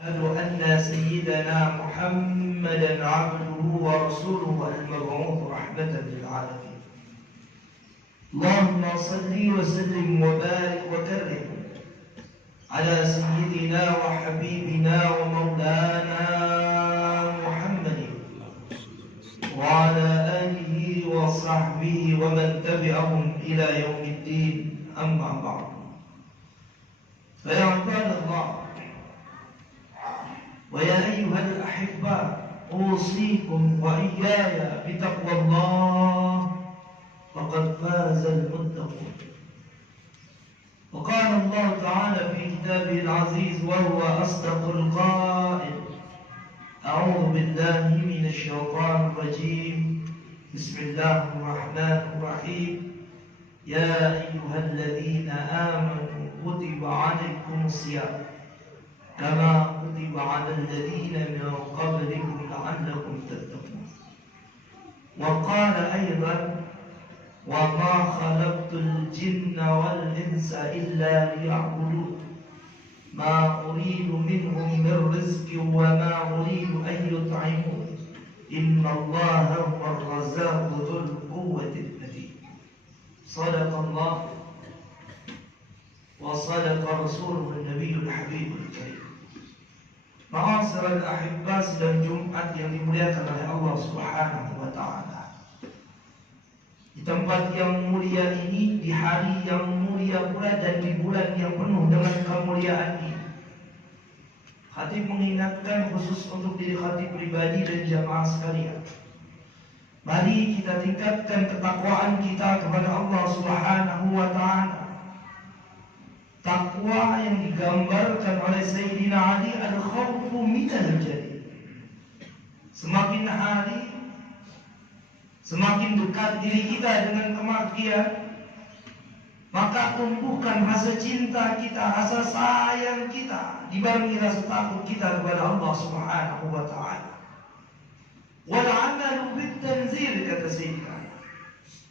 أشهد أن سيدنا محمدا عبده ورسوله المبعوث رحمة للعالمين. اللهم صل وسلم وبارك وكرم على سيدنا وحبيبنا ومولانا محمد وعلى آله وصحبه ومن تبعهم إلى يوم الدين. أما بعد، فيا عباد الله ويا أيها الأحبة، أوصيكم وإياي بتقوى الله، فقد فاز المتقون. وقال الله تعالى في كتابه العزيز وهو أصدق القائل: أعوذ بالله من الشيطان الرجيم، بسم الله الرحمن الرحيم. يا أيها الذين آمنوا كتب عليكم الصيام كما كتب على الذين من قبلكم لعلكم تتقون. وقال أيضا: وما خلقت الجن والإنس إلا ليعبدون ما أريد منهم من رزق وما أريد أن يطعمون إن الله هو الرزاق ذو القوة المتين. صدق الله وصدق رسوله النبي الحبيب الكريم. Ma'asyiral ahibba, sidang Jumat yang dimuliakan oleh Allah Subhanahu wa taala. Di tempat yang mulia ini, di hari yang mulia pula dan di bulan yang penuh dengan kemuliaan ini, khatib mengingatkan khusus untuk diri khatib pribadi dan jamaah sekalian. Mari kita tingkatkan ketakwaan kita kepada Allah Subhanahu wa taala. Takwa yang digambarkan oleh Sayyidina Ali, al-khawfu minal jalil. Semakin hari, semakin dekat diri kita dengan kematian, maka tumbuhkan rasa cinta kita, rasa sayang kita, dibarengi rasa takut kita kepada Allah Subhanahu wa taala. Wal 'amalu bit tanzil, kata Sayyidina.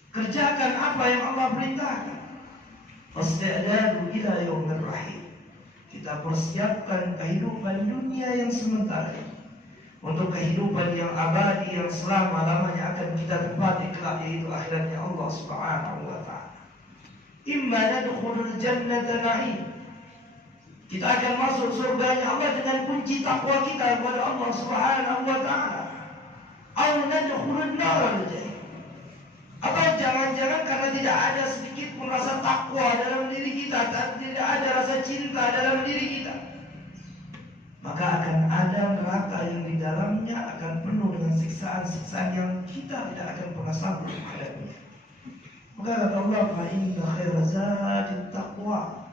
Kerjakan apa yang Allah perintahkan. Fas'adadu ila yaumir rahim. Kita persiapkan kehidupan dunia yang sementara untuk kehidupan yang abadi, yang selama-lamanya akan kita tempati kelak, yaitu akhiratnya Allah Subhanahu wa taala. Imma nadkhulul jannata na'im. Kita akan masuk surganya Allah dengan kunci takwa kita kepada Allah Subhanahu wa taala. Aw nadkhulun nar al-jahim. Apa jangan-jangan karena tidak ada sedikit pun rasa takwa dalam diri kita, tidak ada rasa cinta dalam diri kita, maka akan ada neraka yang di dalamnya akan penuh dengan siksaan-siksaan yang kita tidak akan pernah sanggup menghadapinya. Maka kata Allah, fa inna khaira zadit taqwa.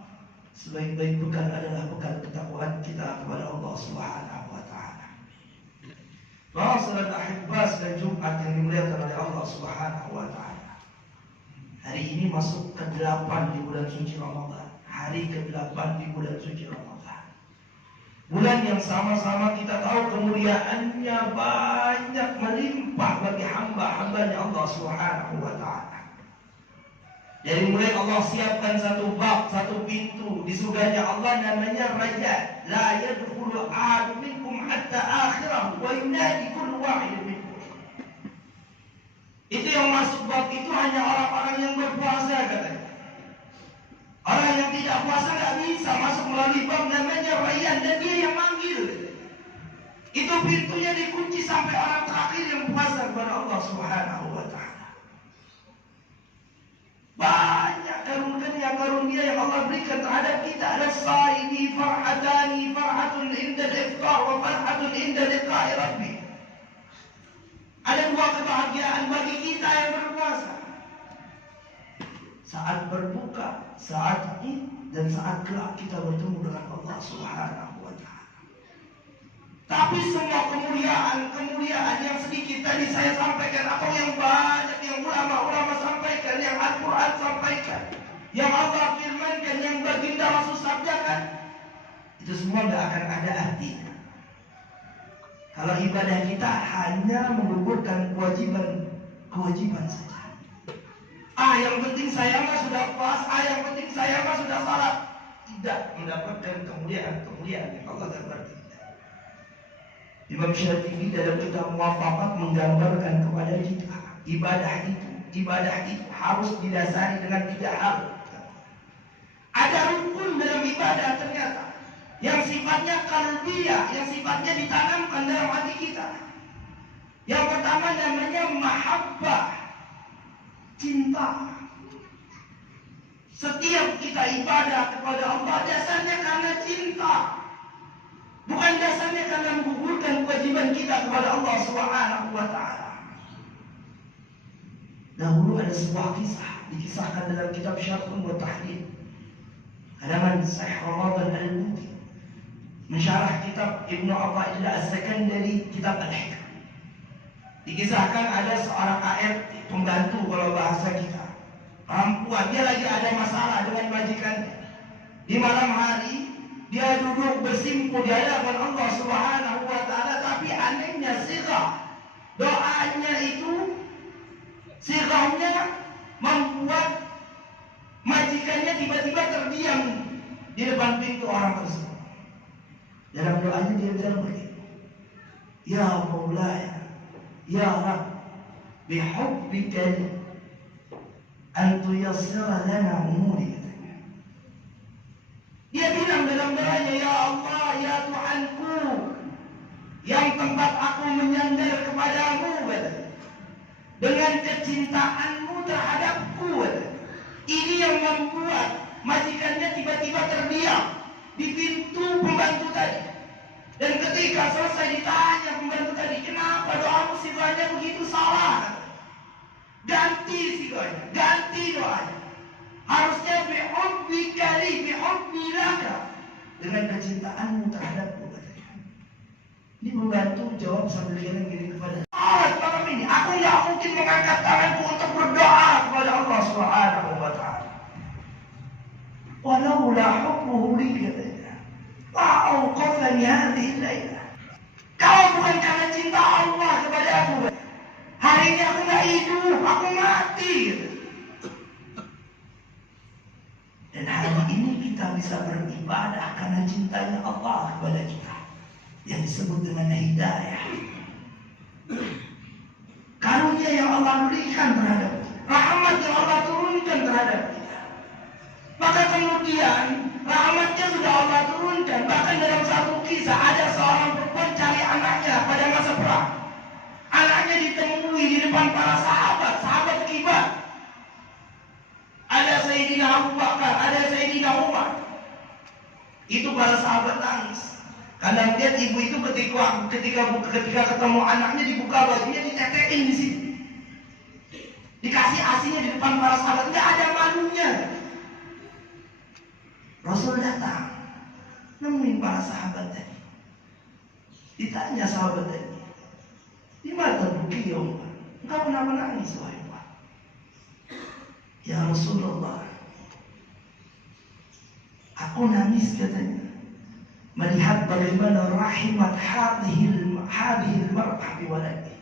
Sebaik-baik bekal adalah bekal ketakwaan kita kepada Allah Subhanahu wa taala. Ma'asyiral ahibba, dan Jumat yang dimuliakan oleh Allah Subhanahu wa taala. Hari ini masuk ke-8 di bulan suci Ramadan. Hari ke-8 di bulan suci Ramadan. Bulan yang sama-sama kita tahu kemuliaannya banyak melimpah bagi hamba-hambanya Allah Subhanahu wa taala. Dari mulai Allah siapkan satu bab, satu pintu di surganya Allah, namanya Rayyan. La yadkhulu ahadun minkum hatta akhirah wa yunadi kullu wahid minkum. Itu yang masuk bab itu hanya orang-orang yang berpuasa, katanya. Orang yang tidak puasa nggak bisa masuk melalui bab namanya Rayyan, dan dia yang manggil. Itu pintunya dikunci sampai orang terakhir yang puasa kepada Allah Subhanahu wa taala. Banyak karunia yang Allah berikan terhadap kita. Ada saini farhatani, farhatun inda al-iftar wa farhatun inda liqa'i rabbi. Ada dua kebahagiaan bagi kita yang berpuasa: saat berbuka, saat Id, dan saat kelak kita bertemu dengan Allah Subhanahu wa taala. Tapi semua kemuliaan yang sedikit tadi saya sampaikan, atau yang banyak yang ulama-ulama sampaikan, yang Al-Quran sampaikan, yang Allah firmankan, yang baginda Rasul sabdakan, itu semua tidak akan ada artinya kalau ibadah kita hanya menggugurkan kewajiban saja. Yang penting saya mah sudah puas, yang penting saya mah sudah salat. Tidak mendapatkan kemuliaan yang Allah gambarkan. Imam Syafi'i dalam kitab Muwafaqat menggambarkan kepada kita ibadah itu harus didasari dengan 3 hal. Ada rukun dalam ibadah ternyata yang sifatnya qalbiyah, yang sifatnya ditanamkan dalam hati kita. Yang pertama namanya mahabbah, cinta. Setiap kita ibadah kepada Allah dasarnya karena cinta. Bukan dasarnya karena menggugurkan kewajiban kita kepada Allah Subhanahu wa taala. Dahulu ada sebuah kisah dikisahkan dalam kitab Syarhun wa Tahdid. Halaman Sahih Ramadan Al-Muti. Mensyarah kitab Ibnu Athaillah As-Sakandari, kitab Al-Hikam. Dikisahkan ada seorang ART, pembantu kalau bahasa kita. Perempuan, dia lagi ada masalah dengan majikannya. Di malam hari dia duduk bersimpu di hadapan Allah Subhanahu wa taala, tapi anehnya sighah doanya itu, sighahnya membuat majikannya tiba-tiba terdiam di depan pintu orang tersebut. Dalam doanya dia bilang begini, Ya Maulaya, Ya Rabb, bihubbika an tuyassira lana umuri. Dia bilang dalam doanya, Ya Allah, Ya Tuhanku, yang tempat aku menyandar kepadamu, dengan kecintaanmu terhadapku, ini yang membuat majikannya tiba-tiba terdiam di pintu pembantu tadi. Dan ketika selesai ditanya pembantu tadi, kenapa doamu sifatnya begitu salah? Ganti siganya, ganti doanya. Harusnya bihubbika li, bihubbi laka, dengan kecintaanmu terhadapku. Ini pembantu jawab sambil gini kepada Allah, malam ini aku nggak mungkin mengangkat tanganku untuk berdoa kepada Allah Subhanahu wa taala. Walau la hubbuhu li, katanya, la auqafani hadhihi al-lailah. Kalau bukan karena cinta Allah kepada aku, hari ini aku nggak hidup, aku mati. Dan hari ini kita bisa beribadah karena cintanya Allah kepada kita, yang disebut dengan hidayah. Karunia yang Allah berikan terhadap kita, rahmat yang Allah turunkan terhadap kita. Maka kemudian rahmatnya sudah Allah turunkan. Bahkan dalam satu kisah ada seorang perempuan cari anaknya pada masa perang. Anaknya ditemui di depan para sahabat kibar. Ada Sayyidina Abu Bakar, ada Sayyidina Umar. Itu para sahabat nangis. Karena melihat ibu itu ketika ketemu anaknya, dibuka bajunya, ditetein di sini. Dikasih asinya di depan para sahabat, nggak ada malunya. Rasul datang, nemuin para sahabat tadi. Ditanya sahabat tadi, di mana terbukti ya Umar? Engkau kenapa nangis wahai Umar? Ya Rasulullah, aku nangis, katanya, melihat bagaimana rahimat hadhil mar'ah biwaladi.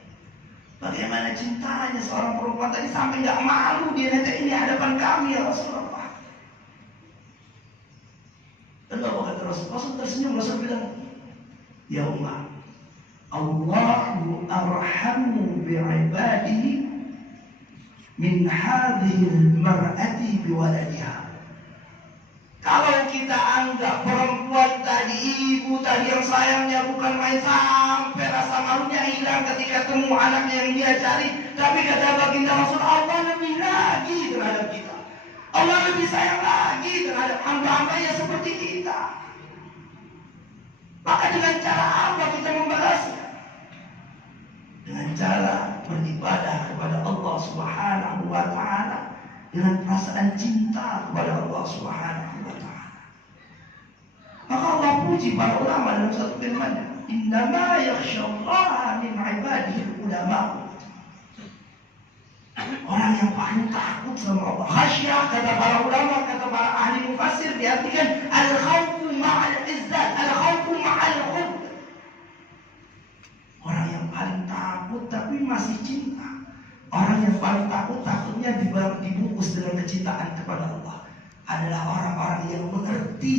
Bagaimana cintanya seorang perempuan tadi sampai nggak malu dia netek ini hadapan kami ya Rasulullah. Lalu apa kata Rasul? Rasul tersenyum, Rasul bilang, Ya Umar, Allahu arhamu bi'ibadihi min hadhil mar'ati biwaladiha. Kalau kita anggap perempuan tadi, ibu tadi yang sayangnya bukan main, sampai rasa malunya hilang ketika temu anaknya yang dia cari. Tapi kata baginda Rasul, Allah lebih lagi terhadap kita. Allah lebih sayang lagi terhadap hamba-hambanya seperti kita. Maka dengan cara apa kita membalasnya? Dengan cara beribadah kepada Allah Subhanahu wa ta'ala, dengan perasaan cinta kepada Allah Subhanahu wa ta'ala. Maka Allah puji para ulama dalam satu firman, innama yakhsyallaha min ibadihi ulama. Orang yang paling takut sama Allah, khasyah, kata para ulama, kata para ahli mufassir, diartikan al-khawfu ma'al izzat, al-khawfu ma'al khub. Orang yang paling takut tapi masih cinta. Orang yang paling takutnya dibungkus dengan kecintaan kepada Allah adalah orang-orang yang mengerti,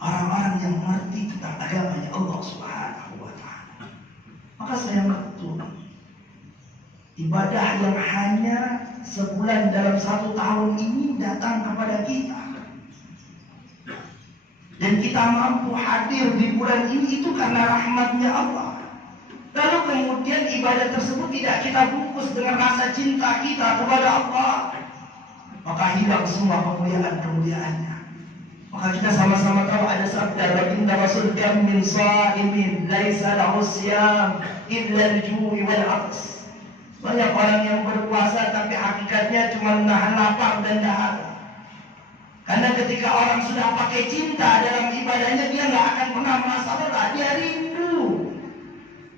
orang-orang yang mengerti tentang agamanya Allah Subhanahu wa ta'ala. Maka saya betul, ibadah yang hanya sebulan dalam 1 tahun ini datang kepada kita, dan kita mampu hadir di bulan ini, itu karena rahmatnya Allah. Lalu kemudian ibadah tersebut tidak kita bungkus dengan rasa cinta kita kepada Allah, maka hilang semua kemuliaan-kemuliaannya. Maka kita sama-sama tahu ada sabda baginda Rasul, kam min sha'imin laisa lahu siyam illa al-ju'i wal 'atas. Banyak orang yang berpuasa tapi hakikatnya cuma menahan lapar dan dahaga. Karena ketika orang sudah pakai cinta dalam ibadahnya, dia nggak akan pernah merasa lelah, dia rindu.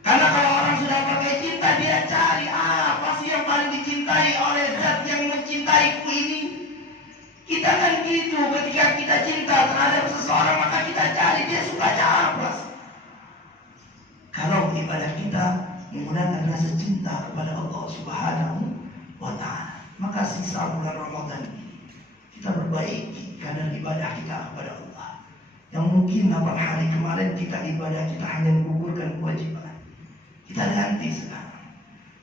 Karena kalau orang sudah pakai cinta, dia cari apa sih yang paling dicintai oleh zat yang mencintaiku ini. Kita kan gitu, ketika kita cinta terhadap seseorang, maka kita cari dia sukanya apa. Kalau ibadah kita menggunakan rasa cinta kepada Allah Subhanahu wa Ta'ala, maka sisa bulan Ramadan ini kita perbaiki karena ibadah kita kepada Allah. Yang mungkin 8 hari kemarin kita ibadah kita hanya menggugurkan kewajiban, kita ganti sekarang.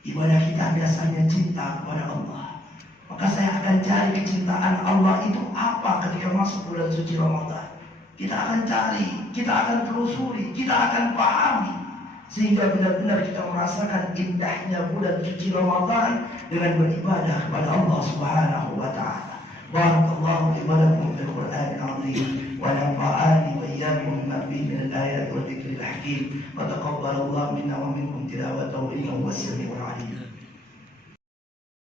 Ibadah kita dasarnya cinta kepada Allah. Maka saya akan cari kecintaan Allah itu apa ketika masuk bulan suci Ramadan. Kita akan cari, kita akan telusuri, kita akan pahami, sehingga benar-benar kita merasakan indahnya bulan suci Ramadan dengan beribadah kepada Allah Subhanahu wa Ta'ala. Barakallahu li wa lakum fil Qur'anil 'azim wa nafa'ani wa iyyakum bima fihi min al-ayati wa dhikril hakim. Wa taqabbalallahu minna wa minkum tilawatahu innahu was-sami'ul 'alim.